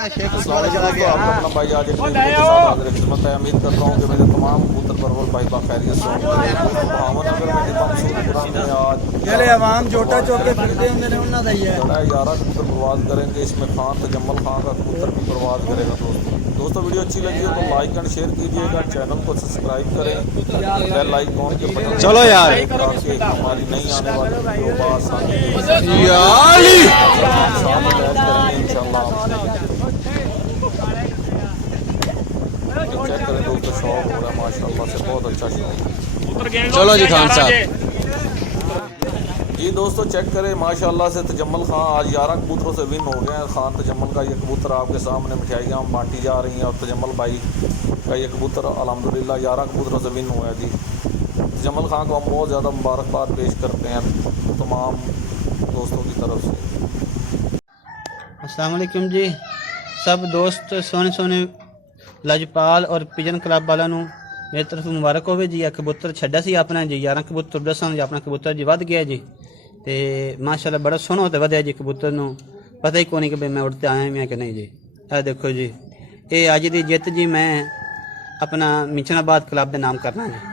अपना भाई आज एक वीडियो के साथ हाजिर खिदमत है। उम्मीद करता हूँ कि मेरे तमाम कबूतर परवर भाई बाखैरियत से होंगे। भावनगर में बमसूरपुरा में आज आवाम जोटा चौके फिरते हैं मैंने उन्ना दा है 11 कबूतर परवाज करेंगे। इसमें खान तजम्मल खान का कबूतर भी परवाज करेगा। दोस्तों वीडियो अच्छी लगी हो तो लाइक एंड शेयर कीजिएगा, चैनल को सब्सक्राइब करें, बेल आइकॉन के बटन चलो यार ताकि हमारी नई आने वाली वीडियो को आसानी इंशाल्लाह। चेक करें दोस्तों, शौक हो रहा है माशाल्लाह से, बहुत अच्छा शौक। चलो जी खान साहब जी दोस्तों चेक करें माशाल्लाह से तजम्मल खान आज 11 कबूतरों से विन हो गए हैं। खान तजम्मल का ये कबूतर आपके सामने मिठाइयाँ बांटी जा रही हैं और तजम्मल भाई का ये कबूतर अल्हम्दुलिल्लाह 11 कबूतरों से विन हुआ है जी। तजम्मल खान को हम बहुत ज़्यादा मुबारकबाद पेश करते हैं तमाम दोस्तों की तरफ से। अस्सलाम वालेकुम जी। सब दोस्त सोने सोने लजपाल और पिजन क्लब वालों ਨੂੰ मेरी तरफ मुबारक होवे जी। एक कबूतर छड्डा सी अपना जी 11 कबूतर दसन जी अपना कबूतर जी वध गया जी ते माशाल्लाह बड़ा सोहना ते वधिया जी। कबूतर ਨੂੰ पता ही कोनी कि भाई मैं उड़ते आया मैं कि नहीं जी। ਇਹ देखो जी ये अज की जित जी मैं अपना मिचनाबाद क्लब के नाम करना जी।